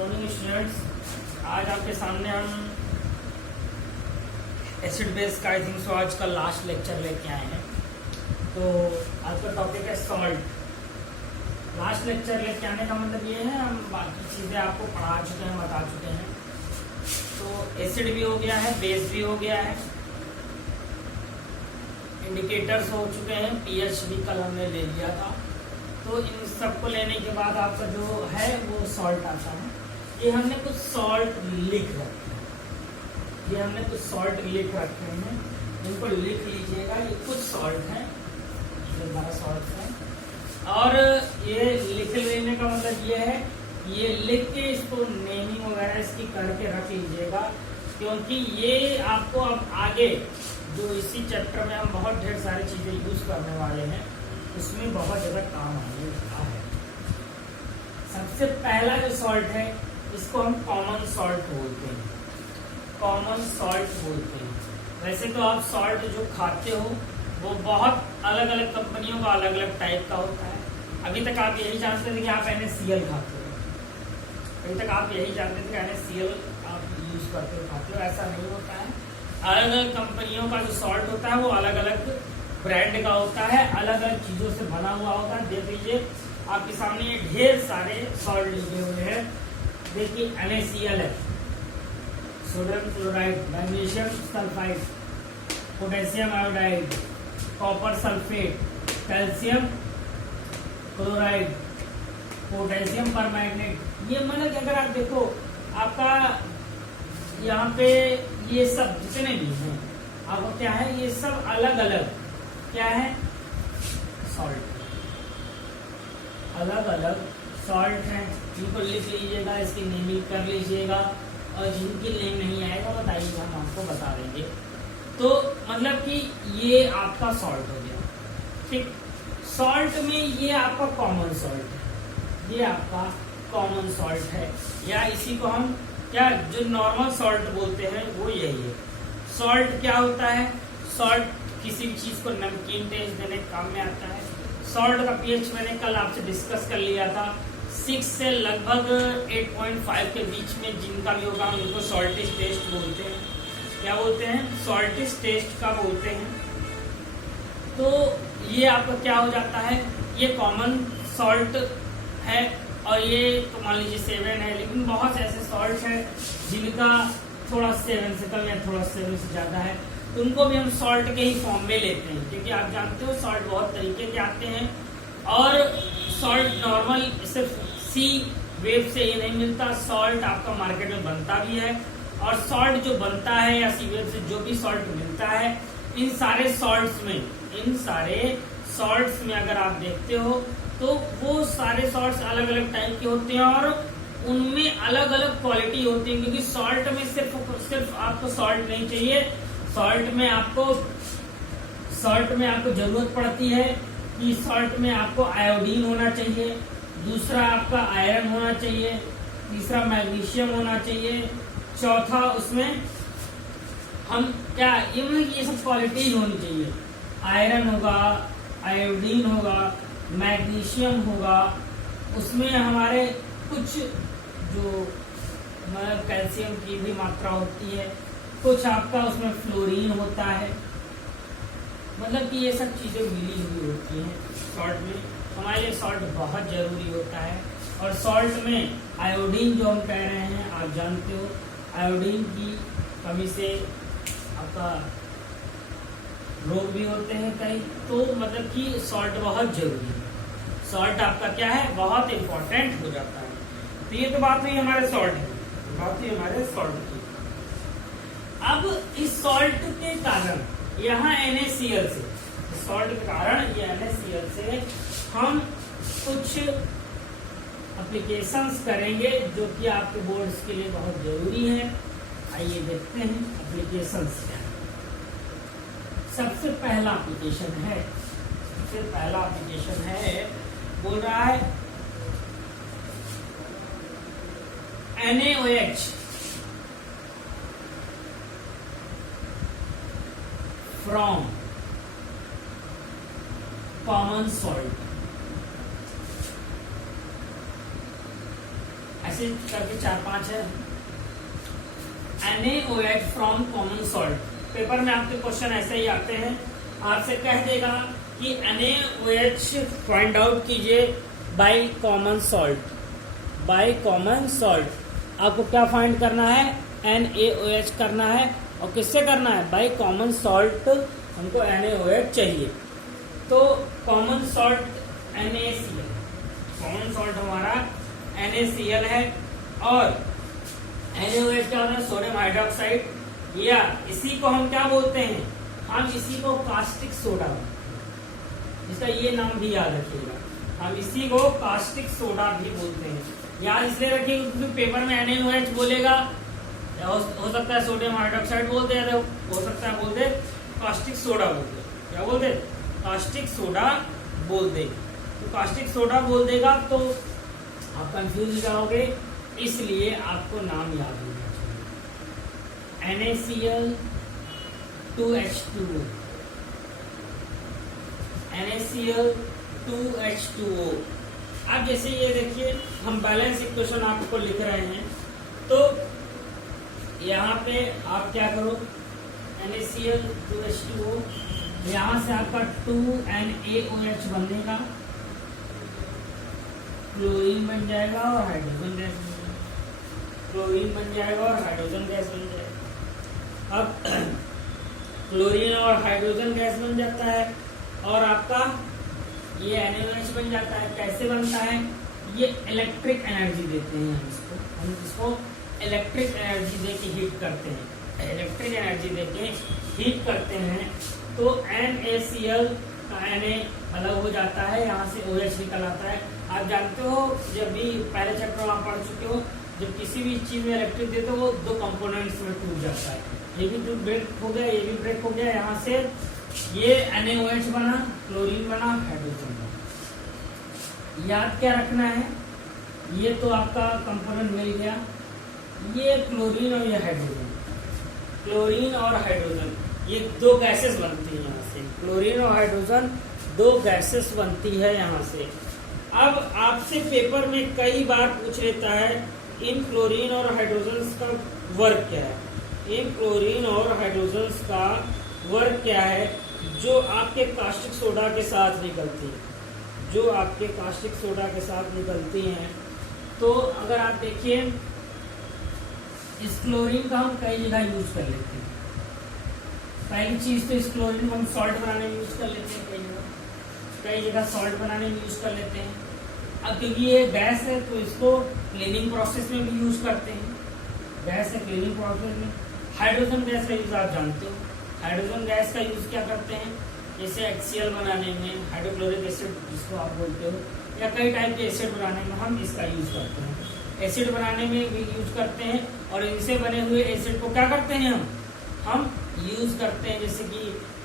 Morning students, आज आपके सामने हम एसिड बेस का आई थिंक सो आज का लास्ट लेक्चर लेके आए हैं। तो आज का टॉपिक है सॉल्ट। लास्ट लेक्चर लेके आने का मतलब ये है हम बाकी चीज़ें आपको पढ़ा चुके हैं, बता चुके हैं। तो एसिड भी हो गया है, बेस भी हो गया है, इंडिकेटर्स हो चुके हैं, पीएच भी कल हमने ले लिया था। तो इन सबको लेने के बाद आपका जो है वो सॉल्ट आता है। ये हमने कुछ सॉल्ट लिख रखे हैं, ये हमने कुछ सॉल्ट लिख रखे हैं, इनको लिख लीजिएगा। ये कुछ सॉल्ट है, ये 12 सॉल्ट है। और ये लिख लेने का मतलब ये है, ये लिख के इसको नेमिंग वगैरह इसकी करके रख लीजिएगा, क्योंकि ये आपको अब आगे जो इसी चैप्टर में हम बहुत ढेर सारी चीजें यूज करने वाले हैं, उसमें बहुत ज्यादा काम आने वाला है। सबसे पहला जो सॉल्ट है इसको हम कॉमन सॉल्ट बोलते हैं, कॉमन सॉल्ट बोलते हैं। वैसे तो आप सॉल्ट जो खाते हो वो बहुत अलग अलग कंपनियों का अलग अलग टाइप का होता है। अभी तक आप यही जानते थे कि आप NaCl खाते हो, अभी तक आप यही जानते थे कि NaCl आप यूज करते हो, खाते हो। ऐसा नहीं होता है। अलग अलग कंपनियों का जो सॉल्ट होता है वो अलग अलग ब्रांड का होता है, अलग अलग चीजों से बना हुआ होता है। देख लीजिए आपके सामने ये ढेर सारे सॉल्ट लिखे हुए हैं। देखिए NaCl है, sodium chloride, magnesium sulphide, potassium iodide, copper sulphate, calcium chloride, potassium permanganate. ये मतलब अगर आप देखो आपका यहाँ पे ये सब जितने भी हैं आपको क्या है, ये सब अलग अलग क्या है, सॉल्ट, अलग अलग सॉल्ट हैं। इनको लिख लीजिएगा, इसकी नेमिंग कर लीजिएगा, और जिनकी नेम नहीं आएगा बताइएगा, हम आपको बता देंगे। तो मतलब कि ये आपका सॉल्ट हो गया, ठीक। सॉल्ट में ये आपका कॉमन सॉल्ट है, ये आपका कॉमन सॉल्ट है, या इसी को हम क्या जो नॉर्मल सॉल्ट बोलते हैं वो यही है। सॉल्ट क्या होता है, सॉल्ट किसी भी चीज को नमकीन टेस्ट देने के काम में आता है। सॉल्ट का पीएच मैंने कल आपसे डिस्कस कर लिया था, 6 से लगभग 8.5 के बीच में जिनका भी होगा उनको सॉल्टिश टेस्ट बोलते हैं। क्या बोलते हैं, सॉल्टिश टेस्ट का बोलते हैं। तो ये आपका क्या हो जाता है, ये कॉमन सॉल्ट है, और ये तो मान लीजिए 7 है। लेकिन बहुत से ऐसे सॉल्ट है जिनका थोड़ा 7 से कम या थोड़ा 7 से ज्यादा है, तो उनको भी हम सॉल्ट के ही फॉर्म में लेते हैं, क्योंकि आप जानते हो सॉल्ट बहुत तरीके के आते हैं। और सॉल्ट नॉर्मल सिर्फ सी वेव से ये नहीं मिलता, सॉल्ट आपका मार्केट में बनता भी है। और सॉल्ट जो बनता है या सी वेव से जो भी सॉल्ट मिलता है, इन सारे सॉल्ट्स में, इन सारे सॉल्ट्स में अगर आप देखते हो तो वो सारे सॉल्ट्स अलग अलग टाइप के होते हैं, और उनमें अलग अलग क्वालिटी होती है। क्योंकि सॉल्ट में सिर्फ आपको सॉल्ट नहीं चाहिए, सॉल्ट में आपको जरूरत पड़ती है कि सॉल्ट में आपको आयोडीन होना चाहिए, दूसरा आपका आयरन होना चाहिए, तीसरा मैग्नीशियम होना चाहिए, चौथा उसमें हम क्या ये सब क्वालिटी होनी चाहिए। आयरन होगा, आयोडीन होगा, मैग्नीशियम होगा, उसमें हमारे कुछ जो मतलब कैल्शियम की भी मात्रा होती है, कुछ आपका उसमें फ्लोरीन होता है। मतलब कि ये सब चीजें मिली हुई होती हैं सॉल्ट में। हमारे लिए सॉल्ट बहुत जरूरी होता है। और सॉल्ट में आयोडीन जो हम कह रहे हैं, आप जानते हो आयोडीन की कमी से आपका रोग भी होते हैं कई। तो मतलब कि सॉल्ट बहुत जरूरी है, सॉल्ट आपका क्या है, बहुत इंपॉर्टेंट हो जाता है। तो ये तो बात हुई हमारे सॉल्ट की, बात हुई हमारे सॉल्ट की। अब इस सॉल्ट के कारण यहाँ NaCl से, सॉल्ट के कारण ये NaCl से हम कुछ एप्लीकेशंस करेंगे जो कि आपके बोर्ड्स के लिए बहुत जरूरी है। आइए देखते हैं एप्लीकेशंस क्या है। सबसे पहला एप्लीकेशन है, बोल रहा है NaOH फ्रॉम कॉमन सॉल्ट। ऐसा ऐसे करके 4-5 है। NaOH from common salt. Paper में आपके क्वेश्चन ऐसे ही आते हैं, आपसे कह देगा कि NaOH फाइंड आउट कीजिए by common salt. By common salt आपको क्या फाइंड करना है? NaOH करना है। और किससे करना है? बाय कॉमन सॉल्ट हमको NaOH चाहिए। तो common salt NaCl, common salt हमारा NaCl है। और NaOH क्या होता है? सोडियम हाइड्रोक्साइड, या इसी को हम क्या बोलते हैं? हम इसी को कास्टिक सोडा, इसका ये नाम भी याद रखिएगा, हम इसी को कास्टिक सोडा भी बोलते हैं। याद इसलिए रखिए क्योंकि पेपर में NaOH बोलेगा, हो सकता है सोडियम हाइड्रोक्साइड बोल दे, हो सकता है बोल दे कास्टिक सोडा बोल दे। क्या बोल दे? कास्टिक सोडा बोल दे। तो कास्टिक सोडा बोल देगा तो आप कंफ्यूज हो जाओगे, इसलिए आपको नाम याद होना चाहिए। NaCl 2H2O, NaCl 2H2O। अब जैसे ये देखिए हम बैलेंस इक्वेशन आपको लिख रहे हैं, तो यहाँ पे आप क्या करो, NaCl 2H2O, यहाँ से आपका 2NaOH बनेगा, क्लोरीन बन जाएगा और हाइड्रोजन गैस बन जाएगा, क्लोरीन बन जाएगा और हाइड्रोजन गैस बन जाएगा। अब क्लोरीन और हाइड्रोजन गैस बन जाता है और आपका ये NaOH बन जाता है। कैसे बनता है? ये इलेक्ट्रिक एनर्जी देते हैं हम इसको इलेक्ट्रिक एनर्जी देके हीट करते हैं, इलेक्ट्रिक एनर्जी देके हीट करते हैं। तो NaCl का Na अलग हो जाता है, यहाँ से OH निकल आता है। आप जानते हो, जब भी पहले चैप्टर में आप पढ़ चुके हो, जब किसी भी चीज में इलेक्ट्रिक देते हो वो दो कंपोनेंट्स में टूट जाता है। ये भी टूट ब्रेक हो गया, ये भी ब्रेक हो गया, यहाँ से ये NaOH बना, क्लोरीन बना, हाइड्रोजन बना। याद क्या रखना है? ये तो आपका कंपोनेंट मिल गया, ये क्लोरीन और ये हाइड्रोजन, क्लोरीन और हाइड्रोजन ये दो गैसेस बनती है यहाँ से, क्लोरीन और हाइड्रोजन दो गैसेस बनती है यहाँ से। अब आपसे पेपर में कई बार पूछ लेता है इन क्लोरीन और हाइड्रोजन का वर्क क्या है, इन क्लोरीन और हाइड्रोजन का वर्क क्या है जो आपके कास्टिक सोडा के साथ निकलती है, जो आपके कास्टिक सोडा के साथ निकलती हैं। तो अगर आप देखिए इस क्लोरीन का हम कई जगह यूज कर लेते हैं। पहली चीज तो इस क्लोरीन को हम सॉल्ट बनाने में यूज कर लेते हैं, कई जगह सॉल्ट बनाने में यूज कर लेते हैं। अब क्योंकि ये गैस है तो इसको क्लीनिंग प्रोसेस में भी यूज करते हैं, गैस है क्लीनिंग प्रोसेस में। हाइड्रोजन गैस का यूज आप जानते हो, हाइड्रोजन गैस का यूज क्या करते हैं, जैसे HCl बनाने में, हाइड्रोक्लोरिक एसिड जिसको आप बोलते हो, या कई टाइप के एसिड बनाने में हम इसका यूज करते हैं। एसिड बनाने में भी यूज करते हैं और इनसे बने हुए एसिड को क्या करते हैं हम यूज करते हैं। जैसे कि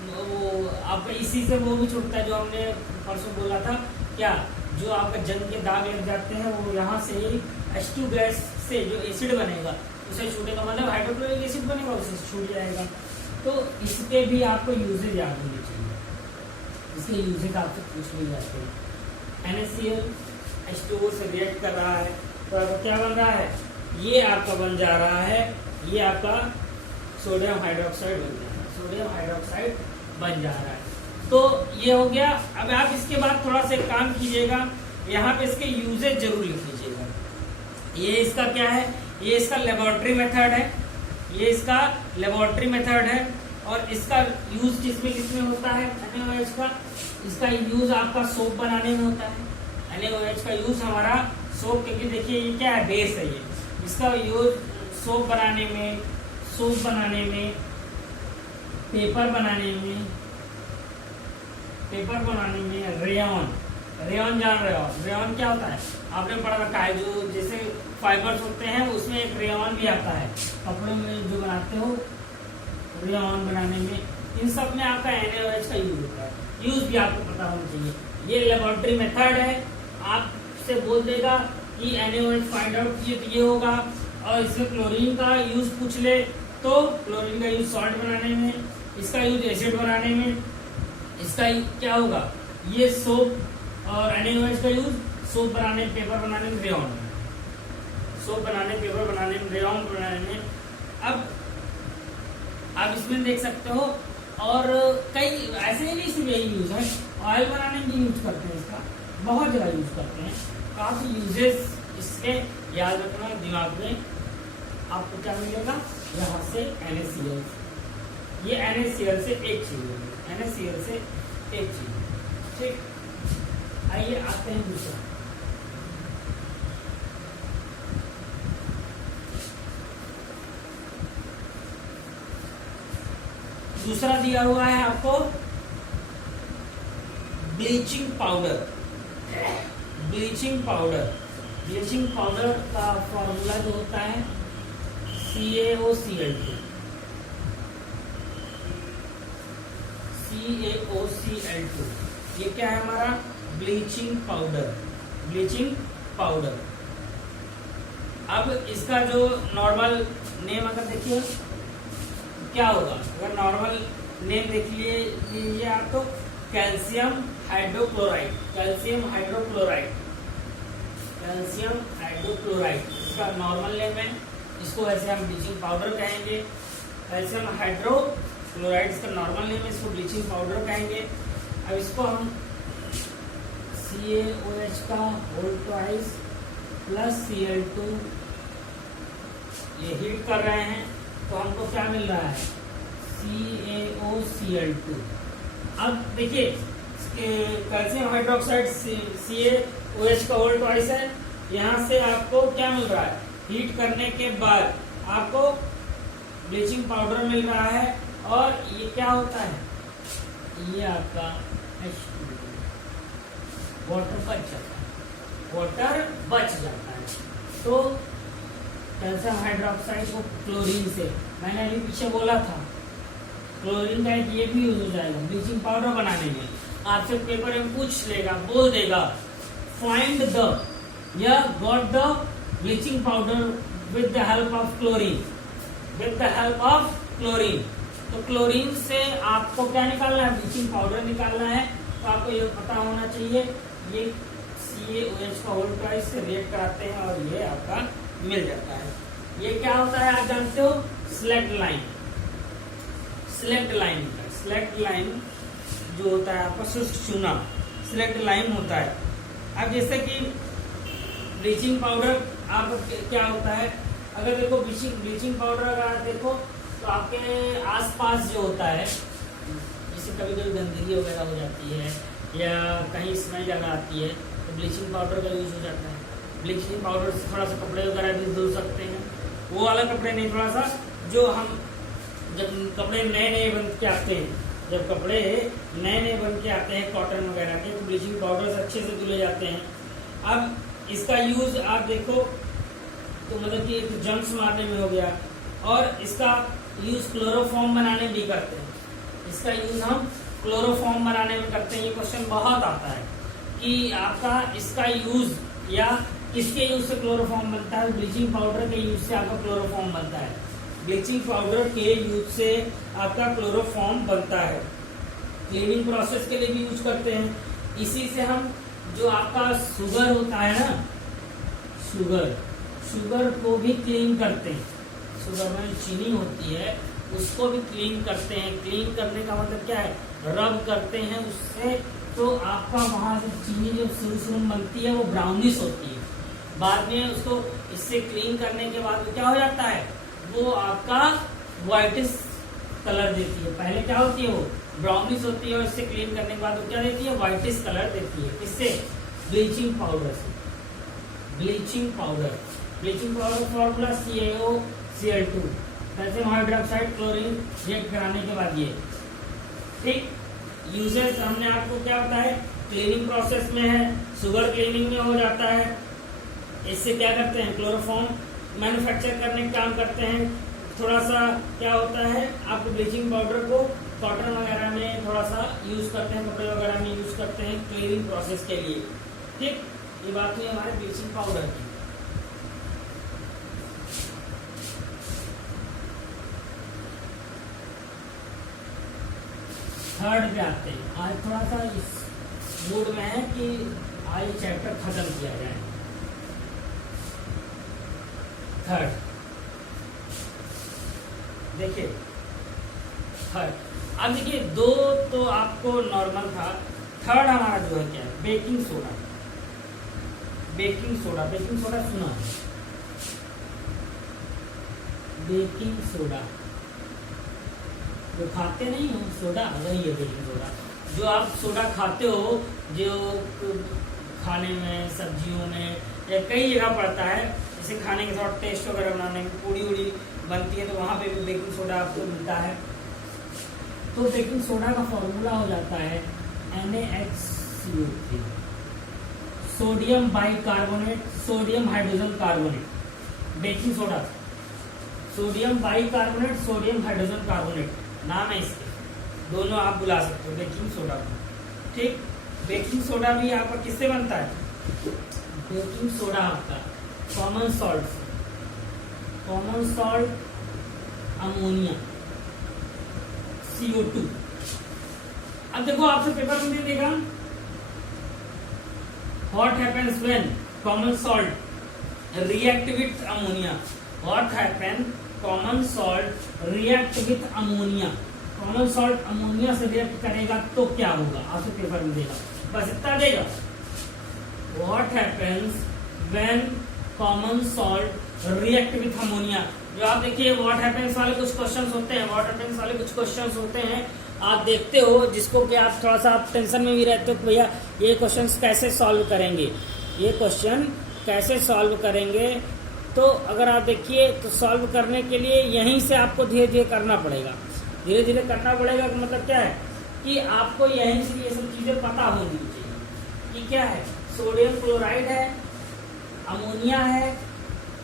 वो आपका इसी से वो भी छूटता है जो हमने परसों बोला था, क्या जो आपका जंग के दाग लग जाते हैं वो यहाँ से ही H2 गैस से जो एसिड बनेगा उसे छूटेगा, मतलब हाइड्रोक्लोरिक एसिड बनेगा उसे छूट जाएगा। तो इसके भी आपको यूजेज याद होने चाहिए, इसके यूजेज आपसे पूछ लिए जाते हैं। NaCl H2O से रिएक्ट कर रहा है तो आपका क्या बन रहा है, ये आपका बन जा रहा है, ये आपका सोडियम हाइड्रोक्साइड बन जा रहा है, सोडियम हाइड्रोक्साइड बन जा रहा है। तो ये हो गया। अब आप इसके बाद थोड़ा सा काम कीजिएगा, यहाँ पे इसके यूजेज जरूर लिख लीजिएगा। ये इसका क्या है, ये इसका लेबोरेटरी मेथड है, ये इसका लेबोरेटरी मेथड है। और इसका यूज किसमें किसमें होता है NaOH का, इसका यूज आपका सोप बनाने में होता है। NaOH का यूज हमारा सोप, क्योंकि देखिए ये क्या है, बेस है ये, इसका यूज सोप बनाने में, सोप बनाने में, पेपर बनाने में, पेपर बनाने में, रेयन, रेयन जान रहे हो, रेयन क्या होता है आपने पढ़ा रखा है, जो जैसे फाइबर्स होते हैं उसमें एक रेयन भी आता है, कपड़ों में जो बनाते हो रेयन बनाने में, इन सब में आपका NaOH का यूज होता है। यूज भी आपको पता होना चाहिए। ये लेबोरेटरी मेथड है, आपसे बोल देगा कि NaOH फाइंड आउट कीजिए तो ये होगा। और इसमें क्लोरीन का यूज पूछ ले तो क्लोरीन का यूज सॉल्ट बनाने में, इसका यूज एसिड बनाने में, इसका क्या होगा, ये सोप, और NaOH का यूज सोप बनाने, पेपर बनाने में, रेयन सोप बनाने, पेपर बनाने में, रेयन बनाने में। अब आप इसमें देख सकते हो, और कई ऐसे ही नहीं सिर्फ यही यूज है, ऑयल बनाने में भी यूज करते हैं इसका, बहुत जगह यूज करते हैं। काफी यूजेस इसके याद रखना दिमाग में। आपको क्या मिलेगा यहाँ से NaCl, ये NaCl से एक चीज है, NaCl से एक चीज। ठीक, आइए आते हैं दूसरा। दूसरा दिया हुआ है आपको bleaching powder. Bleaching powder, bleaching powder का फॉर्मूला जो होता है CaOCl2। CaOCl2, ये क्या है हमारा ब्लीचिंग पाउडर। Bleaching powder. अब इसका जो नॉर्मल नेम अगर देखिए क्या होगा, अगर नॉर्मल नेम देख लीजिए आप तो calcium hydrochloride. Calcium hydrochloride, calcium hydrochloride इसका नॉर्मल नेम है। इसको वैसे हम ब्लीचिंग पाउडर कहेंगे। कैल्शियम हाइड्रोक्लोराइड इसका नॉर्मल नेम है, इसको ब्लीचिंग पाउडर कहेंगे। अब इसको हम CaOH का होल ट्वाइस प्लस Cl2 ये हीट कर रहे हैं, तो हमको क्या मिल रहा है CaOCl2। अब देखिए कैल्शियम हाइड्रोक्साइड CaOH का होल ट्वाइस है, यहाँ से आपको क्या मिल रहा है, हीट करने के बाद आपको ब्लीचिंग पाउडर मिल रहा है। और ये क्या होता है, ये आपका वाटर बच जाता है, वाटर बच जाता है। तो कैल्शियम हाइड्रोक्साइड को क्लोरीन से, मैंने अभी पीछे बोला था क्लोरीन का एक ये भी यूज हो जाएगा ब्लीचिंग पाउडर बनाने में। आपसे पेपर में पूछ लेगा, बोल देगा फाइंड द या got the bleaching powder with the help of chlorine, with the help of chlorine. तो क्लोरीन से आपको क्या निकालना है, ब्लीचिंग पाउडर निकालना है। तो आपको ये पता होना चाहिए, ये CaOH का होल ट्वाइस से रिएक्ट कराते हैं और ये आपका मिल जाता है। ये क्या होता है आप जानते हो, select line. Select line, select line जो होता है आपका शुष्क चूना, सिलेक्ट लाइन होता है। अब जैसे कि ब्लीचिंग पाउडर आप क्या होता है, अगर देखो ब्लीचिंग पाउडर अगर आप देखो तो आपके आसपास जो होता है, जैसे कभी कभी गंदगी वगैरह हो जाती है या कहीं स्मेल ज़्यादा आती है, तो ब्लीचिंग पाउडर का यूज हो जाता है। ब्लीचिंग पाउडर से थोड़ा सा कपड़े वगैरह भी धुल सकते हैं, वो वाला कपड़े नहीं, थोड़ा सा जो हम जब कपड़े नए नए बन के आते हैं, जब कपड़े नए नए बन के आते हैं कॉटन वगैरह के, तो ब्लीचिंग पाउडर से अच्छे से धुले जाते हैं। अब इसका यूज आप देखो तो मतलब कि एक जम्स मारने में हो गया, और इसका यूज क्लोरोफॉर्म बनाने में भी करते हैं। इसका यूज हम क्लोरोफॉर्म बनाने में करते हैं। ये क्वेश्चन बहुत आता है कि आपका इसका यूज या किसके यूज से क्लोरोफॉर्म बनता है, ब्लीचिंग पाउडर के यूज से आपका क्लोरोफॉर्म बनता है। ब्लीचिंग पाउडर के यूज से आपका क्लोरोफॉर्म बनता है। क्लीनिंग प्रोसेस के लिए भी यूज करते हैं। इसी से हम जो आपका शुगर होता है ना, शुगर को भी क्लीन करते हैं। शुगर में चीनी होती है उसको भी क्लीन करते हैं। क्लीन करने का मतलब क्या है, रब करते हैं उससे, तो आपका वहां से चीनी जो शुरू में बनती है वो ब्राउनिश होती है। बाद में उसको इससे क्लीन करने के बाद क्या हो जाता है, वो आपका व्हाइटिश कलर देती है। पहले क्या होती है, वो ब्राउनिश होती है, और इससे क्लीन करने के बाद वो क्या देती है, व्हाइटिश कलर देती है। किससे, ब्लीचिंग पाउडर से। Bleaching powder formula CaOCl2, calcium hydroxide chlorine react कराने के बाद ये। ठीक, यूजेस हमने आपको क्या बताया, क्लीनिंग प्रोसेस में है, शुगर क्लीनिंग में हो जाता है। इससे क्या करते हैं, क्लोरोफॉर्म मैन्युफैक्चर करने का काम करते हैं। थोड़ा सा क्या होता है, आपको ब्लीचिंग पाउडर को कॉटन वगैरह में थोड़ा सा यूज करते हैं, कपड़े वगैरह में यूज करते हैं क्लीनिंग प्रोसेस के लिए। ठीक, ये बात हुई हमारे ब्लीचिंग पाउडर की। थर्ड पे आते हैं। आज थोड़ा सा इस मूड में है कि आज चैप्टर खत्म किया जाए। थर्ड, देखिए थर्ड। अब देखिए दो तो आपको नॉर्मल था, थर्ड हमारा जो है क्या है, baking soda. Baking soda, baking soda सुना, बेकिंग सोडा जो खाते नहीं हो सोडा, वही है बेकिंग सोडा। जो आप सोडा खाते हो, जो खाने में, सब्जियों में या कई जगह पड़ता है, जैसे खाने के थोड़ा टेस्ट वगैरह बनाने में पूड़ी उड़ी बनती है तो वहां पे भी बेकिंग सोडा आपको मिलता है। तो बेकिंग सोडा का फॉर्मूला हो जाता है NaHCO3, sodium bicarbonate, sodium hydrogen carbonate. Baking soda, sodium bicarbonate, sodium hydrogen carbonate नाम है इसके, दोनों आप बुला सकते हो बेकिंग सोडा को। ठीक, बेकिंग सोडा भी आपका किससे बनता है? बेकिंग सोडा आपका common salt, common salt ammonia CO2। अब देखो आपसे पेपर में दे देगा, what happens when common salt react with ammonia, what happen common salt react with ammonia. Common salt ammonia से रिएक्ट करेगा तो क्या होगा, आपसे पेपर में देगा, बस इतना देगा, what happens when common salt react with ammonia. जो आप देखिए व्हाट हैपेंस वाले कुछ क्वेश्चंस होते हैं, व्हाट हैपेंस वाले कुछ क्वेश्चंस होते हैं, आप देखते हो जिसको कि आप थोड़ा सा आप टेंशन में भी रहते हो कि भैया ये क्वेश्चंस कैसे सॉल्व करेंगे, ये क्वेश्चन कैसे सॉल्व करेंगे। तो अगर आप देखिए तो सॉल्व करने के लिए यहीं से आपको धीरे धीरे करना पड़ेगा, धीरे धीरे करना पड़ेगा। मतलब क्या है कि आपको यहीं से ये सब चीजें पता होनी चाहिए कि क्या है, सोडियम क्लोराइड है, अमोनिया है।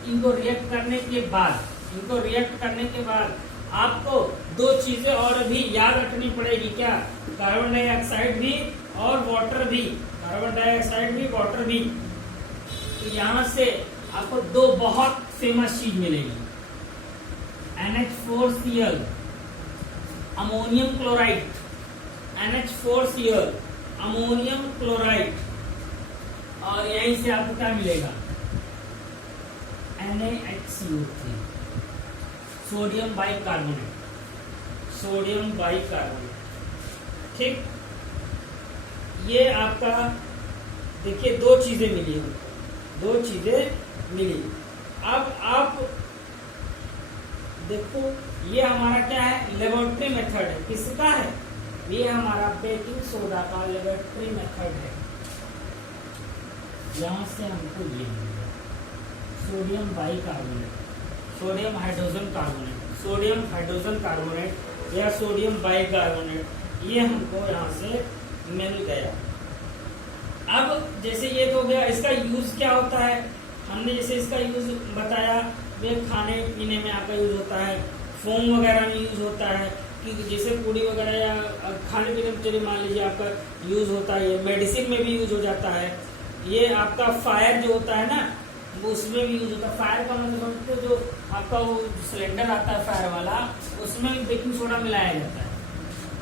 इनको रिएक्ट करने के बाद, इनको रिएक्ट करने के बाद आपको दो चीजें और भी याद रखनी पड़ेगी, क्या? कार्बन डाइऑक्साइड भी और वाटर भी, कार्बन डाइऑक्साइड भी वाटर भी। तो यहां से आपको दो बहुत फेमस चीज मिलेगी, NH4Cl ammonium chloride, NH4Cl ammonium chloride, और यहीं से आपको क्या मिलेगा, NaHCO3 sodium bicarbonate, sodium bicarbonate. ठीक, ये आपका देखिए दो चीजें मिली हैं, दो चीजें मिली। अब आप देखो ये हमारा क्या है, लेबोरेटरी मेथड है, किसका है? ये हमारा बेकिंग सोडा का लेबोरेटरी मेथड है। यहां से हमको ये मिलेगा sodium bicarbonate, sodium hydrogen carbonate, sodium hydrogen carbonate या सोडियम बाइकार्बोनेट, ये हमको यहाँ से मिल गया। अब जैसे ये तो हो गया, इसका यूज क्या होता है, हमने जैसे इसका यूज बताया, वे खाने पीने में आपका यूज होता है, फोम वगैरह में यूज होता है, कि जैसे पूड़ी वगैरह या खाने पीने में चलिए मान लीजिए आपका यूज होता है, मेडिसिन में भी यूज हो जाता है। ये आपका फायर जो होता है ना, वो उसमें भी यूज होता है। फायर का मतलब समझते हो, जो आपका वो सिलेंडर आता है फायर वाला, उसमें भी बेकिंग सोडा मिलाया जाता है,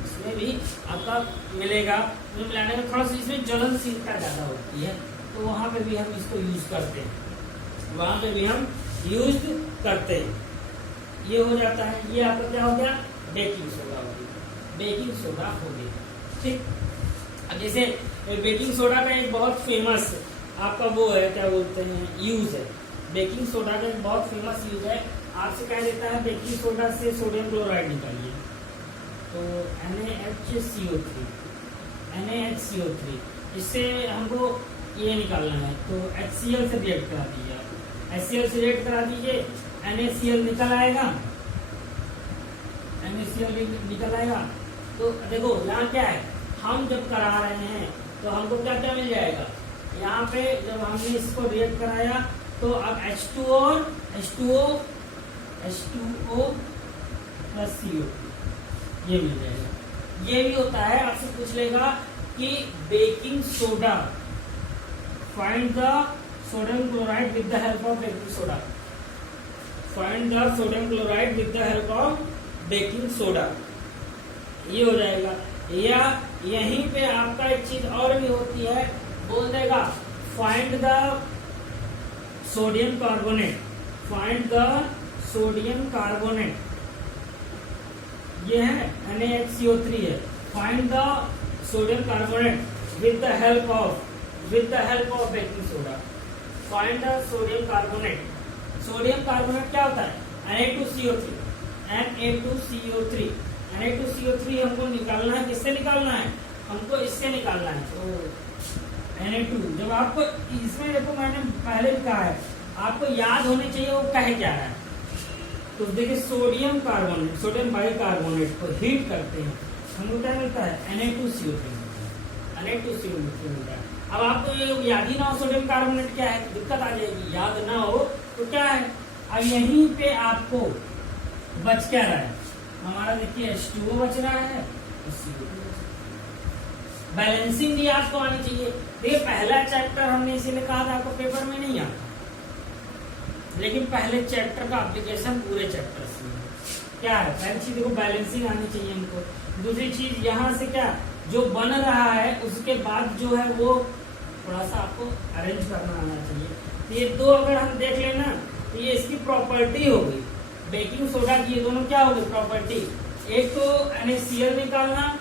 उसमें भी आपका मिलेगा। मिलाने में थोड़ा सा इसमें ज्वलनशीलता ज्यादा होती है, तो वहां पे भी हम इसको यूज करते हैं, वहां पे भी हम यूज करते हैं। ये हो जाता है, ये आपका क्या हो गया, बेकिंग सोडा हो गया, बेकिंग सोडा हो गया। ठीक, अब जैसे बेकिंग सोडा का एक बहुत फेमस आपका वो है, क्या बोलते हैं, यूज है। बेकिंग सोडा का एक बहुत फेमस यूज है, आपसे कह देता है बेकिंग सोडा से सोडियम क्लोराइड निकालिए, तो NaHCO3, NaHCO3, इससे हमको ये निकालना है, तो HCl से रिएक्ट करा दीजिए, HCl से रिएक्ट करा दीजिए, NaCl निकल आएगा, NaCl निकल आएगा। तो देखो यहाँ क्या है, हम जब करा रहे हैं तो हमको क्या क्या मिल जाएगा, यहाँ पे जब हमने इसको रिएक्ट कराया तो अब H2O और H2O प्लस CO ये मिल जाएगा। ये भी होता है, आपसे पूछ लेगा कि baking soda, find the sodium chloride with the help of baking soda, find the sodium chloride with the help of baking soda, ये हो जाएगा। या यहीं पे आपका एक चीज और भी होती है, बोल देगा find the sodium carbonate, find the sodium carbonate, ये है NaHCO3 है। Find the sodium carbonate with the help of baking soda. Find the sodium carbonate. Sodium carbonate क्या होता है? Na2CO3। Na2CO3 हमको निकालना है, किससे निकालना है? हमको इससे निकालना है। तो Na2, जब आपको इसमें देखो मैंने पहले भी कहा है, आपको याद होने चाहिए वो कहे क्या रहा है। तो देखिए सोडियम कार्बोनेट, सोडियम बाइकार्बोनेट को हीट करते हैं, हमको क्या मिलता है? Na2CO3 मिलता है। अब आपको ये याद ही ना हो सोडियम कार्बोनेट क्या है, दिक्कत आ जाएगी। याद ना हो तो क्या है, अब यहीं पे आपको बच क्या रहा है? हमारा देखिए H2O बच रहा है, बैलेंसिंग भी आपको आनी चाहिए। देखिए पहला चैप्टर हमने इसीलिए कहा था आपको पेपर में नहीं आता, लेकिन पहले चैप्टर का एप्लीकेशन पूरे चैप्टर से क्या है? पहली चीज देखो बैलेंसिंग आनी चाहिए हमको। दूसरी चीज यहाँ से क्या जो बन रहा है उसके बाद जो है वो थोड़ा सा आपको अरेंज करना आना चाहिए। तो ये दो अगर हम देख लेना तो ये इसकी प्रॉपर्टी हो गई, बेकिंग सोडा की ये दोनों क्या हो गई? प्रॉपर्टी। एक तो NaCl निकालना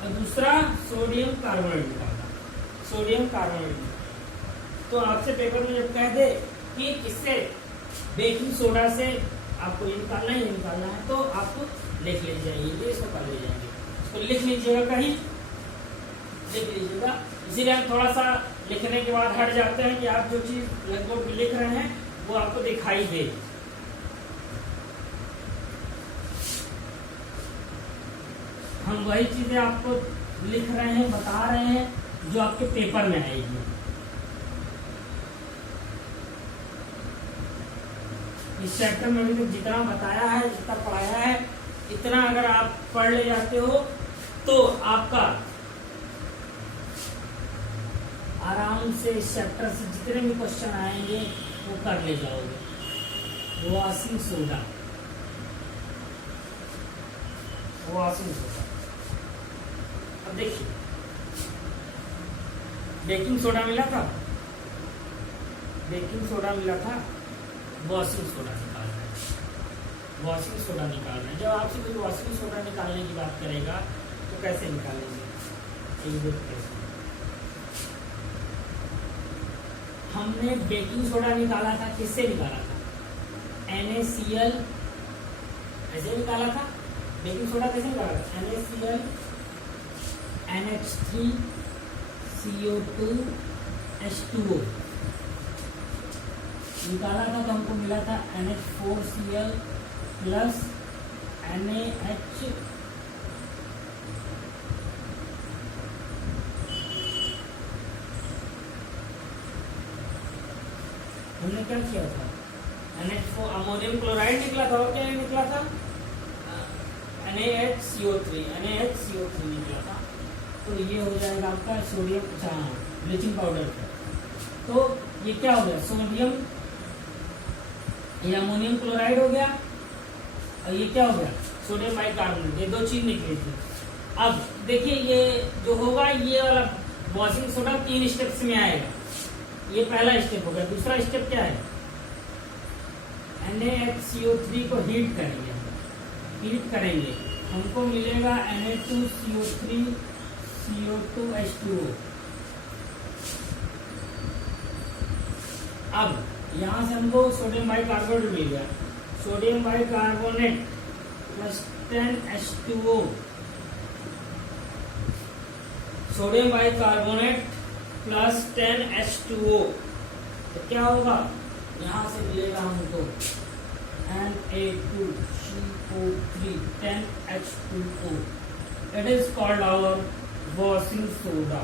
और दूसरा सोडियम कार्बोनेट निकालना। सोडियम कार्बोनेट तो आपसे पेपर में जब कह दे कि किससे बेकिंग सोडा से आपको ये निकालना है, ये निकालना है, तो आपको लिख ले जाइए, इसको कर ले जाएंगे, इसको लिख लीजिएगा, कहीं लिख लीजिएगा। इसीलिए हम थोड़ा सा लिखने के बाद हट जाते हैं कि आप जो चीज लगभग लिख रहे हैं वो आपको दिखाई दे। हम वही चीजें आपको लिख रहे हैं, बता रहे हैं जो आपके पेपर में आएगी। इस चैप्टर में अभी तक जितना बताया है, जितना पढ़ाया है, इतना अगर आप पढ़ ले जाते हो तो आपका आराम से इस चैप्टर से जितने भी क्वेश्चन आएंगे वो कर ले जाओगे। Washing soda, washing soda. अब देखिए बेकिंग सोडा मिला था, बेकिंग सोडा मिला था, वॉशिंग सोडा निकालना है, वॉशिंग सोडा निकालना है। जब आपसे कोई वॉशिंग सोडा निकालने की बात करेगा तो कैसे निकालेंगे? हमने बेकिंग सोडा निकाला था, किससे निकाला था? NaCl, ऐसे निकाला था। बेकिंग सोडा कैसे निकाला था? NaCl NH3 CO2 H2O निकाला था, तो हमको मिला था NH4Cl प्लस NaH हमने क्या किया था? NH4 अमोनियम क्लोराइड निकला था, और क्या निकला था? NaHCO3 निकला था। तो ये हो जाएगा आपका सोडियम ब्लीचिंग पाउडर। तो ये क्या हो गया? सोडियम, ये अमोनियम क्लोराइड हो गया, और ये क्या हो गया? Sodium bicarbonate. ये दो चीज निकली थी। अब देखिए ये जो होगा, ये वाला वॉशिंग सोडा 3 स्टेप्स में आएगा। ये पहला स्टेप हो गया। दूसरा स्टेप क्या है? NaHCO3 को हीट करेंगे, हीट करेंगे, हमको मिलेगा Na2CO3 CO2 H2O। अब यहां से हमको सोडियम बाइकार्बोनेट मिल गया, sodium bicarbonate plus 10 H2O, sodium bicarbonate plus 10 H2O। तो क्या होगा? यहां से मिलेगा हमको Na2CO3 10 H2O। It is called our washing soda.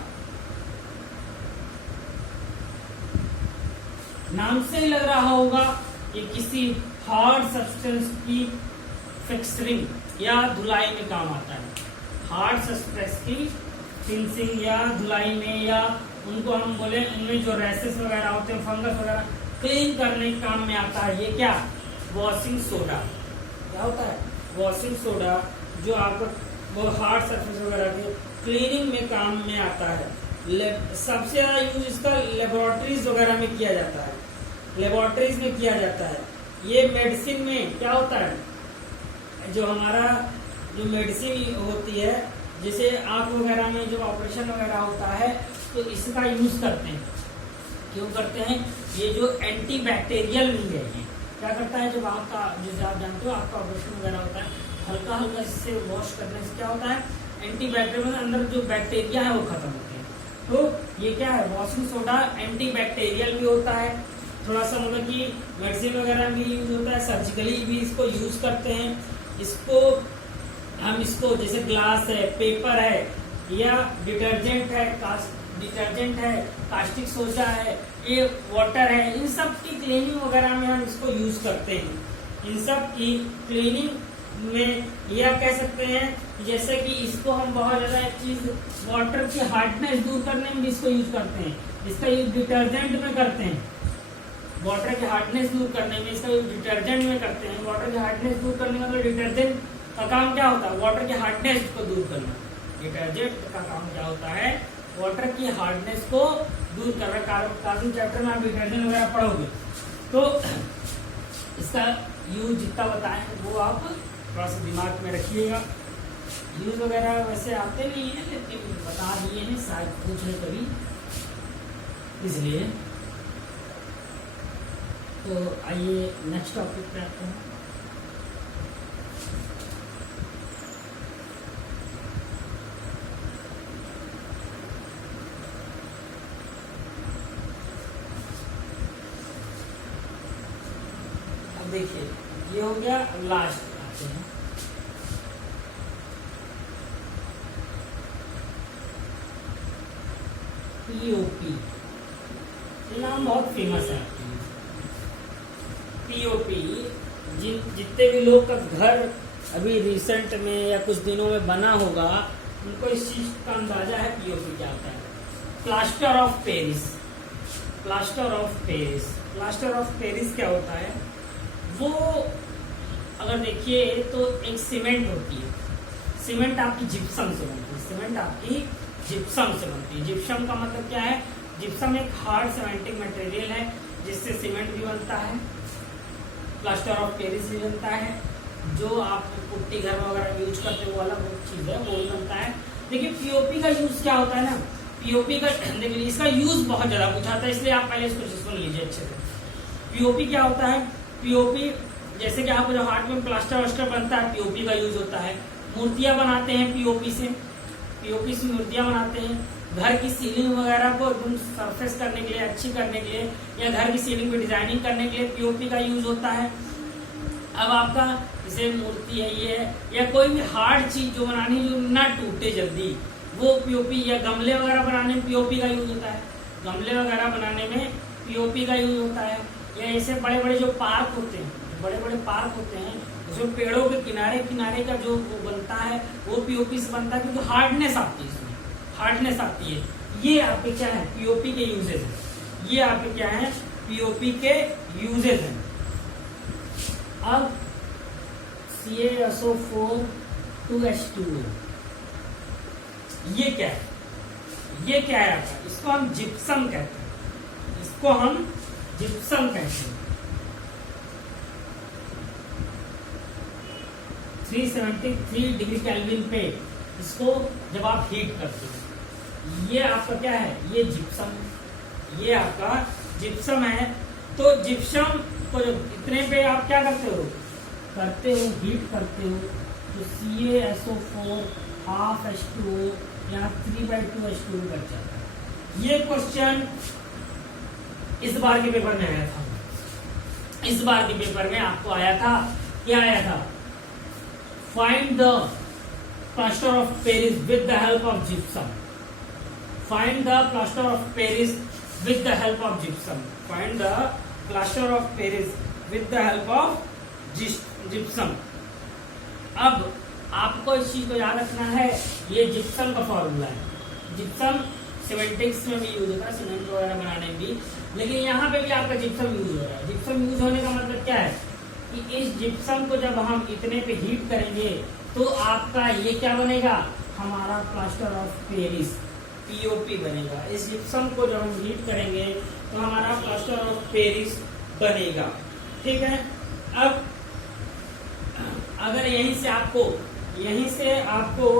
नाम से ही लग रहा होगा कि किसी हार्ड सब्सटेंस की फिक्सिंग या धुलाई में काम आता है। हार्ड सब्सटेंस की फिक्सिंग या धुलाई में, या उनको हम बोले उनमें जो रैसेस वगैरह होते हैं, फंगस वगैरह, क्लीन करने के काम में आता है। ये क्या? Washing soda. क्या होता है? वॉशिंग सोडा, जो आपको वो हार्ड सरफेस वगैरह के क्लीनिंग में काम में आता है। सबसे ज्यादा यूज इसका लेबोरेटरीज वगैरह में किया जाता है। लेबोरेटरीज में किया जाता है। ये मेडिसिन में क्या होता है, जो हमारा जो मेडिसिन होती है, जैसे आंख वगैरह में जो ऑपरेशन वगैरह होता है तो इसका यूज करते हैं। क्यों करते हैं? ये जो एंटी बैक्टीरियल भी है, ये क्या करता है, जब आपका, जैसे आप जानते हो आपका ऑपरेशन वगैरह होता है, हल्का हल्का इससे वॉश करने से क्या होता है, एंटी बैक्टीरियल अंदर जो बैक्टीरिया है वो खत्म होते हैं। तो ये क्या है, वॉशिंग सोडा एंटी बैक्टीरियल भी होता है, थोड़ा सा मतलब कि मेडिसिन वगैरह भी यूज होता है, सर्जिकली भी इसको यूज करते हैं। इसको हम इसको जैसे ग्लास है, पेपर है, या डिटर्जेंट है, कास्टिक सोडा है, ये वाटर है, इन सब की क्लीनिंग वगैरह में हम इसको यूज करते हैं। इन सब की क्लीनिंग में यह कह सकते हैं, जैसे कि इसको हम बहुत ज्यादा एक चीज वाटर की हार्डनेस दूर करने में भी इसको यूज करते हैं। इसका यूज डिटर्जेंट में करते हैं, वाटर की हार्डनेस दूर करने में इसका यूज डिटर्जेंट में करते हैं। वाटर की हार्डनेस दूर करने का मतलब डिटर्जेंट का काम क्या होता है, वाटर की हार्डनेस को दूर करना। डिटर्जेंट का काम क्या होता है, वाटर की हार्डनेस को दूर कर रहा है। कार्बन चैप्टर में आप डिटर्जेंट वगैरह पढ़ोगे तो इसका यूज जितना बताएं वो आप थोड़ा सा दिमाग में रखिएगा। यूज वगैरह वैसे आते नहीं है, लेकिन बता दिए हैं, शायद पूछे कभी, इसलिए। तो आइए नेक्स्ट टॉपिक पे आते हैं। देखिए ये हो गया, लास्ट आते हैं पीओपी। ये नाम बहुत फेमस है। पीओपी जितने भी लोग का घर अभी रिसेंट में या कुछ दिनों में बना होगा, उनको इस चीज का अंदाजा है पीओपी क्या होता है। Plaster of Paris. Plaster of Paris, plaster of Paris क्या होता है, वो अगर देखिए तो एक सीमेंट होती है। सीमेंट आपकी जिप्सम से बनती है। सीमेंट आपकी जिप्सम से बनती है। जिप्सम का मतलब क्या है, जिप्सम एक हार्ड सीमेंटिक मटेरियल है जिससे सीमेंट भी बनता है, प्लास्टर ऑफ पेरिस भी बनता है। जो आप पुट्टी घर वगैरह यूज करते हैं वो अलग चीज है, वो भी बनता है। देखिए पीओपी का यूज क्या होता है ना, पीओपी का देखिए इसका यूज बहुत ज्यादा पूछा था, इसलिए आप पहले इसको सुन लीजिए अच्छे से। पीओपी क्या होता है, पीओपी जैसे कि आपको जो हार्ट में प्लास्टर वास्टर बनता है, पीओपी का यूज होता है। मूर्तियां बनाते हैं पीओपी से, पीओपी से मूर्तियां बनाते हैं। घर की सीलिंग वगैरह को एकदम सरफेस करने के लिए, अच्छी करने के लिए, या घर की सीलिंग पे डिजाइनिंग करने के लिए पीओपी का यूज होता है। अब आपका जैसे मूर्ति है ये, या कोई भी हार्ड चीज जो बनानी जो ना टूटे जल्दी, वो पीओपी, या गमले वगैरह बनाने में पीओपी का यूज होता है। गमले वगैरह बनाने में पीओपी का यूज होता है। या ऐसे बड़े बड़े जो पार्क होते हैं, बड़े बड़े पार्क होते हैं, उसमें पेड़ों के किनारे किनारे का जो बनता है वो पीओपी से बनता है, क्योंकि हार्डनेस आती है, इसमें हार्डनेस आती है। ये आपके क्या है, पीओपी के यूजेज है। ये आपके क्या है, पीओपी के यूजेज हैं। अब CaSO4 2H2O, ये क्या है, ये क्या है आपका, इसको हम जिप्सम कहते हैं। इसको हम जिप्सम कहते हैं। 373 डिग्री केल्विन पे इसको जब आप हीट करते हो, ये आपका क्या है, ये जिप्सम, ये आपका जिप्सम है। तो जिप्सम को जब इतने पे आप क्या करते हो, हीट करते हो, तो CaSO4 हाफ H2O यहाँ 3/2 H2O बच जाता है। ये क्वेश्चन इस बार के पेपर में आया था। इस बार के पेपर में आपको आया था, क्या आया था, find the plaster of Paris with the help of gypsum. Find the plaster of Paris with the help of gypsum. Find the plaster of Paris with the help of gypsum. अब आपको इस चीज को याद रखना है, ये जिप्सम का फॉर्मूला है। जिप्सम सीमेंटिक्स में भी यूज होता है, सीमेंट वगैरह बनाने में भी, लेकिन यहाँ पे भी आपका जिप्सम यूज हो रहा है। जिप्सम यूज होने का मतलब क्या है कि इस जिप्सम को जब हम इतने पे हीट करेंगे तो आपका ये क्या बनेगा, हमारा प्लास्टर ऑफ पेरिस, पीओपी बनेगा। इस जिप्सम को जब हम हीट करेंगे तो हमारा प्लास्टर ऑफ पेरिस बनेगा। ठीक है, अब अगर यहीं से आपको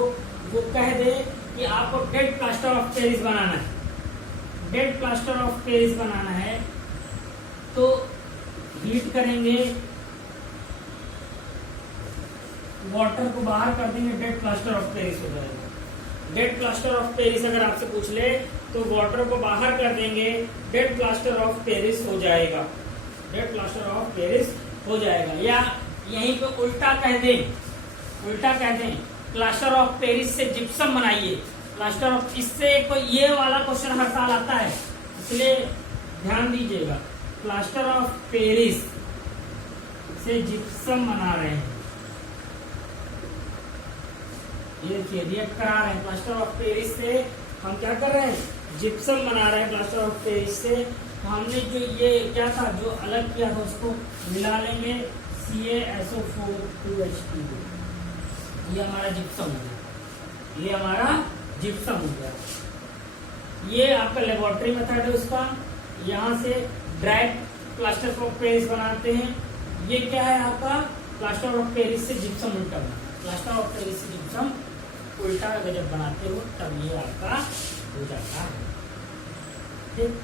वो कह दे कि आपको डेड प्लास्टर ऑफ पेरिस बनाना है, डेड प्लास्टर ऑफ पेरिस बनाना है, तो हीट करेंगे, वाटर को बाहर कर देंगे, डेड प्लास्टर ऑफ पेरिस हो जाएगा। डेड प्लास्टर ऑफ पेरिस अगर आपसे पूछ ले तो वाटर को बाहर कर देंगे, डेड प्लास्टर ऑफ पेरिस हो जाएगा, डेड प्लास्टर ऑफ पेरिस हो जाएगा। या यहीं पे उल्टा कह दें प्लास्टर ऑफ पेरिस से जिप्सम बनाइए, प्लास्टर ऑफ, इससे ये वाला क्वेश्चन हर साल आता है, इसलिए ध्यान दीजिएगा। प्लास्टर ऑफ पेरिस से जिप्सम बना रहे हैं, ये देखिए रिएक्ट करा रहे हैं, प्लास्टर ऑफ पेरिस से हम क्या कर रहे हैं, जिप्सम बना रहे हैं प्लास्टर ऑफ पेरिस से। तो हमने जो ये क्या था, जो अलग किया था उसको मिला लेंगे, CaSO4 2H2, ये हमारा जिप्सम हो गया, ये हमारा जिप्सम हो गया। ये आपका लेबोरेटरी मेथड है उसका, यहाँ से डायरेक्ट प्लास्टर ऑफ पेरिस बनाते हैं। ये क्या है आपका, प्लास्टर ऑफ पेरिस से जिप्सम उल्टा बना, प्लास्टर ऑफ पेरिस से जिप्सम उल्टा अगर जब बनाते हो तब ये आपका हो जाता है। ठीक,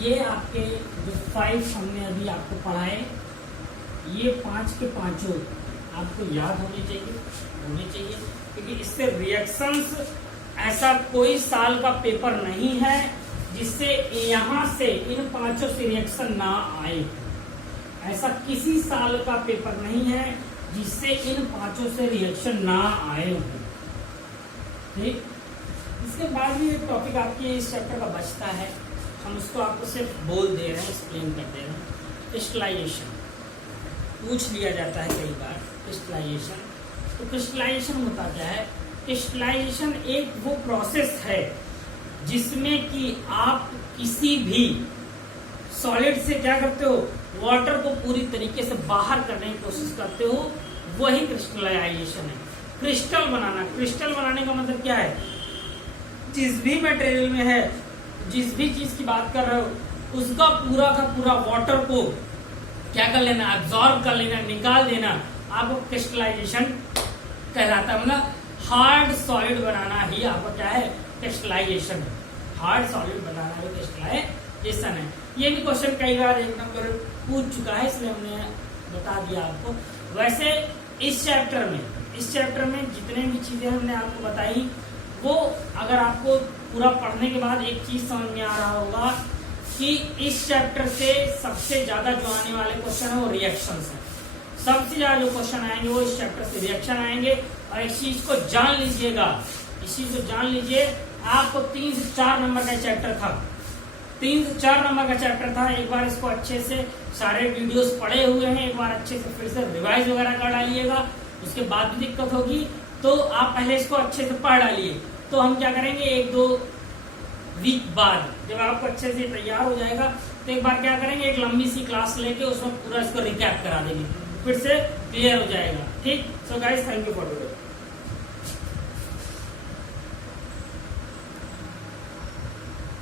ये आपके जो 5 हमने अभी आपको पढ़ाए, ये 5 के 5 आपको याद होने चाहिए, क्योंकि इससे रिएक्शंस, ऐसा कोई साल का पेपर नहीं है जिससे यहाँ से इन 5 से रिएक्शन ना आए, ऐसा किसी साल का पेपर नहीं है जिससे इन 5 से रिएक्शन ना आए। ठीक, इसके बाद भी एक टॉपिक आपके इस चैप्टर का बचता है, हम उसको आपको सिर्फ बोल दे रहे हैं, एक्सप्लेन कर दे रहे हैं। क्रिस्टलाइजेशन पूछ लिया जाता है कई बार, क्रिस्टलाइजेशन। तो क्रिस्टलाइजेशन होता क्या है, क्रिस्टलाइजेशन एक वो प्रोसेस है जिसमें कि आप किसी भी सॉलिड से क्या करते हो, वाटर को पूरी तरीके से बाहर करने की कोशिश करते हो, वही क्रिस्टलाइजेशन है। क्रिस्टल बनाने का मतलब क्या है, जिस भी मटेरियल में है, जिस भी चीज की बात कर रहे हो, उसका पूरा का पूरा वाटर को क्या कर लेना, एब्जॉर्ब कर लेना, निकाल देना, आपको क्रिस्टलाइजेशन कहलाता है। मतलब हार्ड सॉलिड बनाना ही आपका क्या है, क्रिस्टलाइजेशन है। हार्ड सॉलिड बनाना ही क्रिस्टलाइजेशन है। ये भी क्वेश्चन कई बार 1 नंबर पूछ चुका है, इसलिए हमने बता दिया आपको। वैसे इस चैप्टर में जितने भी चीजें हमने आपको बताई, वो अगर आपको पूरा पढ़ने के बाद एक चीज समझ में आ रहा होगा कि इस चैप्टर से सबसे ज्यादा जो आने वाले क्वेश्चन है वो रिएक्शंस है। सबसे ज्यादा जो क्वेश्चन आएंगे वो इस चैप्टर से रिएक्शन आएंगे। और एक चीज को जान लीजिएगा, इस चीज को जान लीजिए, आपको 3 से 4 नंबर का चैप्टर था, 3 से 4 नंबर का चैप्टर था। एक बार इसको अच्छे से सारे वीडियोस पढ़े हुए हैं, एक बार अच्छे से फिर से रिवाइज वगैरह कर डालिएगा। उसके बाद भी दिक्कत होगी तो आप पहले इसको अच्छे से पढ़ डालिए। तो हम क्या करेंगे, 1-2 वीक बाद जब आपको अच्छे से तैयार हो जाएगा तो एक बार क्या करेंगे, एक लंबी सी क्लास लेके उसमें पूरा इसको रिकैप करा देंगे, फिर से क्लियर हो जाएगा। ठीक, so guys, thank you for today.